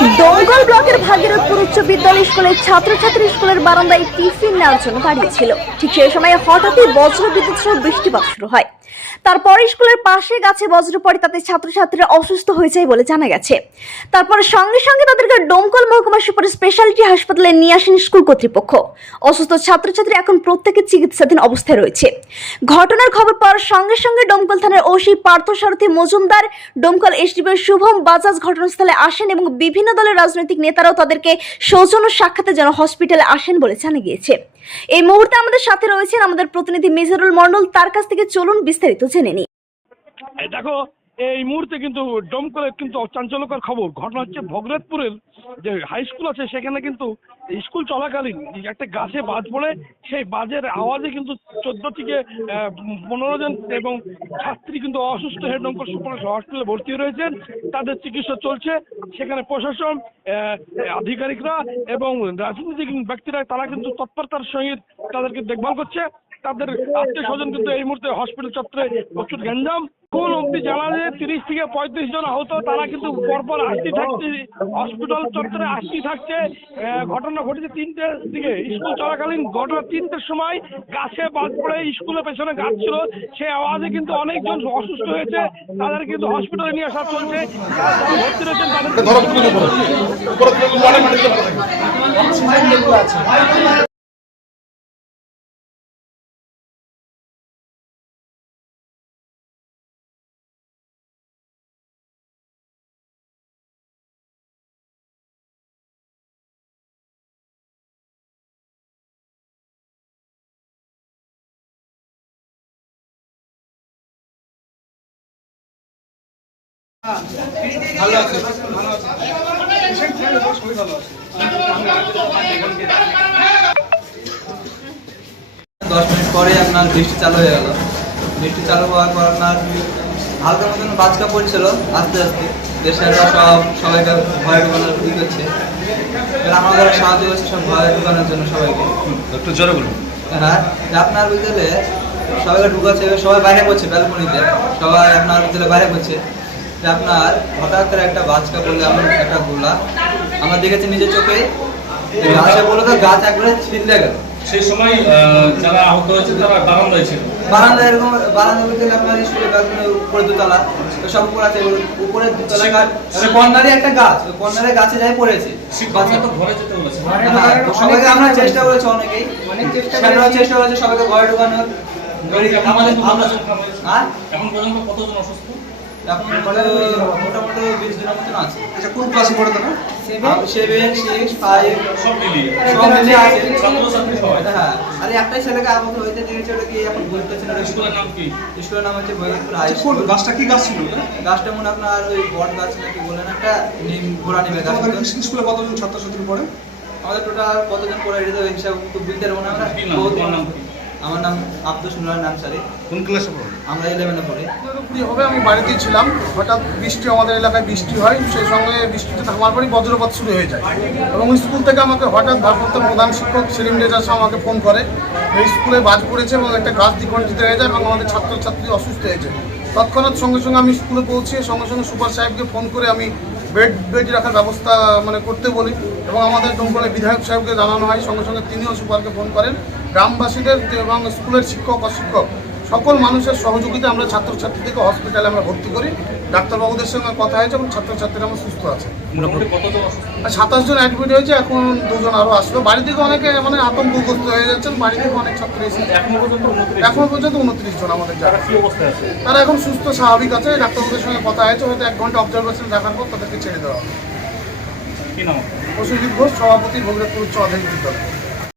দমকল ব্লকের ভাগীরথপুর উচ্চ বিদ্যালয় স্কুলের ছাত্রছাত্রী স্কুলের বারান্দায় টিফিন নেওয়ার জন্য দাঁড়িয়েছিল ঠিক সেই সময় হঠাৎই বজ্র বিদ্যুৎ সহ বৃষ্টিপাত শুরু হয়। তারপর স্কুলের পাশে গাছে বজ্র পড়ে তাতে ছাত্রছাত্রীরা অসুস্থ হয়ে যায় বলে জানা গেছে। তারপর সঙ্গে সঙ্গে তাদেরকে ডোমকল মহকুমা সুপার স্পেশালিটি হাসপাতালে নিয়ে আসেন স্কুল কর্তৃপক্ষ। অসুস্থ ছাত্রছাত্রী এখন প্রত্যেকে চিকিৎসাধীন অবস্থায় রয়েছে। ঘটনার খবর পাওয়ার সঙ্গে সঙ্গে ডোমকল থানার ওসি পার্থসারথী মজুমদার, ডোমকল এসডিপির শুভম বাজাজ ঘটনাস্থলে আসেন এবং বিভিন্ন দলের রাজনৈতিক নেতারাও তাদেরকে সৌজন্য সাক্ষাতে যেন হসপিটালে আসেন বলে জানা গিয়েছে। এই মুহূর্তে আমাদের সাথে রয়েছেন আমাদের প্রতিনিধি মেজরুল মন্ডল তার কাছ থেকে চলুন বিস্তারিত জেনে নিই। দেখো এই মুহূর্তে কিন্তু দমকলের কিন্তু চাঞ্চল্যকর খবর। ঘটনা হচ্ছে ভগরতপুরের যে হাই স্কুল আছে, সেখানে কিন্তু স্কুল চলাকালীন একটা গাছে বাজ পড়ে। সেই বাজের আওয়াজে কিন্তু চোদ্দ থেকে পনেরো জন এবং ছাত্রী কিন্তু অসুস্থ হয়ে দমকল সুপার হসপিটালে ভর্তি রয়েছেন। তাদের চিকিৎসা চলছে। সেখানে প্রশাসন আধিকারিকরা এবং রাজনৈতিক ব্যক্তিরা, তারা কিন্তু তৎপরতার সহিত তাদেরকে দেখভাল করছে। তাদের আত্মীয় স্বজন কিন্তু এই মুহূর্তে হসপিটাল চত্বরে প্রচুর গ্যাঞ্জাম। কোন অব্দি জানা যায় তিরিশ থেকে পঁয়ত্রিশ জন আহত তারা কিন্তু পরপর আসতে থাকছে। হসপিটাল চত্বরে আসতে থাকছে। ঘটনা ঘটেছে তিনটের দিকে। স্কুল চলাকালীন ঘটনা তিনটের সময় গাছে বাদ পড়ে স্কুলের পেছনে গাছ ছিল সেই আওয়াজে কিন্তু অনেকজন অসুস্থ হয়েছে। তাদের কিন্তু হসপিটালে নিয়ে আসা চলছে। ভর্তি রয়েছেন তাদের দশ মিনিট পরে আপনার বৃষ্টি চালু হয়ে গেল। বৃষ্টি চালু হওয়ার পর আপনার হালকা মতন বাজকা পড়ছিল আস্তে আস্তে। দেশের সব সবাইকে ভয় ঢুকানোর ই করছে। আমাদের সাহায্য করছে সব ভয় ঢুকানোর জন্য সবাইকে। একটু জোরে বলুন। হ্যাঁ আপনার বিদ্যালয়ে সবাইকে ঢুকাচ্ছে সবাই বাইরে করছে ব্যালকনিতে। সবাই আপনার বিদ্যালয়ে বাইরে করছে যে আপনার হঠাৎ করে একটা বাজকা বলে আমার একটা গোলা। আমরা দেখেছি নিজের চোখে। গাছে বলে তো গাছ একবারে ছিঁড়লে গেল। সেই সময় যারা আহত হয়েছে তারা বারান্দায় ছিল। বারান্দা এরকম বারান্দা বলতে আপনার উপরে দোতলা সব উপরে আছে উপরে দোতলা গাছ কর্নারে একটা গাছ কর্নারে গাছে যাই পড়েছে। শিক্ষকরা তো ঘরে যেতে বলেছে। হ্যাঁ, সবাইকে আমরা চেষ্টা করেছি অনেকেই। স্যাররাও চেষ্টা করেছে। সবাইকে ঘরে ঢোকানোর। আমাদের? আর এখন পর্যন্ত কতজন অসুস্থ? এখন তো মোটামুটি বিশ দিনের মতন আছে। আচ্ছা কোন ক্লাসে পড়ে তারা সেভেন সিক্স ফাইভ সব মিলিয়ে সব মিলিয়ে আছে ছাত্রছাত্রী সবাই। হ্যাঁ আর একটাই ছেলেকে আহত হয়েছে জেনেছে ওটা কি এখন বুঝতেছে না? স্কুলের নাম কি? স্কুলের নাম হচ্ছে বৈরাগপুর হাই আচ্ছা, স্কুল। গাছটা কি গাছ ছিল গাছটা মনে আপনার ওই বট গাছ নাকি বলেন একটা নিম ঘোড়া নিমের গাছ। তোমাদের স্কুলে কতজন ছাত্রছাত্রী পড়ে? আমাদের টোটাল কতজন পড়ে এটা তো হিসাব তো বুঝতে পারব না। আমরা নাম? নাম? আমার নাম আব্দুল সুনার নামসারি কোন ক্লাসে পড়ে? আমরা ইলেভেনে পড়ি। কি হবে আমি বাড়িতেই ছিলাম। হঠাৎ বৃষ্টি আমাদের এলাকায় বৃষ্টি হয়। সেই সঙ্গে বৃষ্টিতে থামার পরই বজ্রপাত শুরু হয়ে যায়। এবং স্কুল থেকে আমাকে হঠাৎ ভারপ্রাপ্ত প্রধান শিক্ষক সেলিম রেজা আমাকে ফোন করে। এই স্কুলে বাজ পড়েছে এবং একটা গাছ দ্বিখণ্ডিত হয়ে যায় এবং আমাদের ছাত্রছাত্রী অসুস্থ হয়েছে। তৎক্ষণাৎ সঙ্গে সঙ্গে আমি স্কুলে পৌঁছে সঙ্গে সঙ্গে সুপার সাহেবকে ফোন করে আমি বেড বেড রাখার ব্যবস্থা মানে করতে বলি। এবং আমাদের ডোমকলের বিধায়ক সাহেবকে জানানো হয়, সঙ্গে সঙ্গে তিনিও সুপারকে ফোন করেন। গ্রামবাসীদের এবং স্কুলের শিক্ষক, অশিক্ষক সকল মানুষের সহযোগিতা আমরা ছাত্রছাত্রীদেরকে হসপিটালে আমরা ভর্তি করি। ডাক্তারবাবুদের সঙ্গে কথা হয়েছে এবং ছাত্রছাত্রীরা আমরা সুস্থ আছে। সাতাশ জন অ্যাডমিট হয়েছে এখন দুজন আরও আসলো বাড়ি থেকে অনেকে মানে আতঙ্কগ্রস্ত হয়ে যাচ্ছেন বাড়ি থেকে অনেক ছাত্র এসেছে এখনও পর্যন্ত উনত্রিশ এখন পর্যন্ত উনত্রিশ জন আমাদের তারা এখন সুস্থ স্বাভাবিক আছে। ডাক্তারবাবুদের সঙ্গে কথা হয়েছে হয়তো এক ঘণ্টা অবজারভেশন রাখার পর তাদেরকে ছেড়ে দেওয়া হবে। প্রসেনজিৎ ঘোষ সভাপতি ভগীরথপুর উচ্চ মাধ্যমিক বিদ্যালয়।